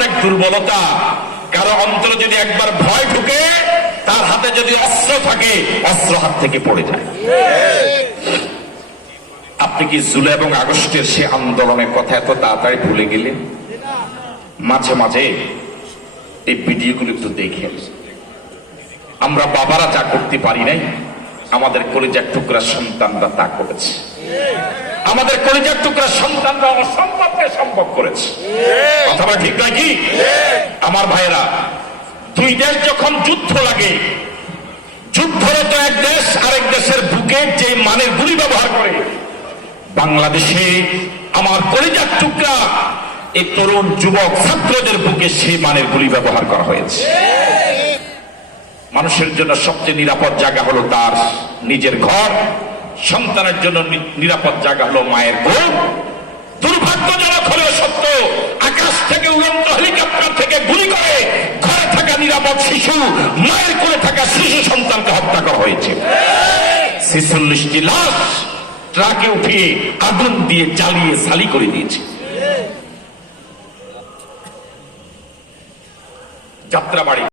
অনেক দুর্বলতা। কারো অন্তরে যদি একবার ভয় ঢুকে, তার হাতে যদি অস্ত্র থাকে, অস্ত্র হাত থেকে পড়ে যায়। আপনি কি জুলাই এবং আগস্টের সে আন্দোলনের কথা এত তাড়াতাড়ি ভুলে গেলেন? মাঝে মাঝে এই ভিডিওগুলো একটু দেখে। আমরা বাবারা যা করতে পারি নাই, আমাদের কলিজার টুকরা সন্তানরা তা করেছে। আমাদের কলিজার টুকরা সন্তানরা অসম্ভবকে সম্ভব করেছে। কথা বলা ঠিক নাকি? আমার ভাইয়েরা, দুই দেশ যখন যুদ্ধ লাগে, যুদ্ধরত এক দেশ আরেক দেশের বুকে যে মানের গুলি ব্যবহার করে, বাংলাদেশে আমার কলিজার টুকরা এই তরুণ যুবক ছাত্রদের বুকে সেই মানের গুলি ব্যবহার করা হয়েছে। মানুষের জন্য সবচেয়ে নিরাপদ জায়গা হলো তার নিজের ঘর, সন্তানের জন্য নিরাপদ জায়গা হলো মায়ের কোল। দুর্ভাগ্যজনক হলেও সত্য, আকাশ থেকে উড়ন্ত হেলিকপ্টার থেকে গুলি করে ঘরে থাকা নিরাপদ শিশু, মায়ের কোলে থাকা শিশু সন্তানকে হত্যা করা হয়েছে। 46টি লাশ ট্রাকে উঠিয়ে আগুন দিয়ে জ্বালিয়ে সালি করে দিয়েছে। যাত্রাবাড়ি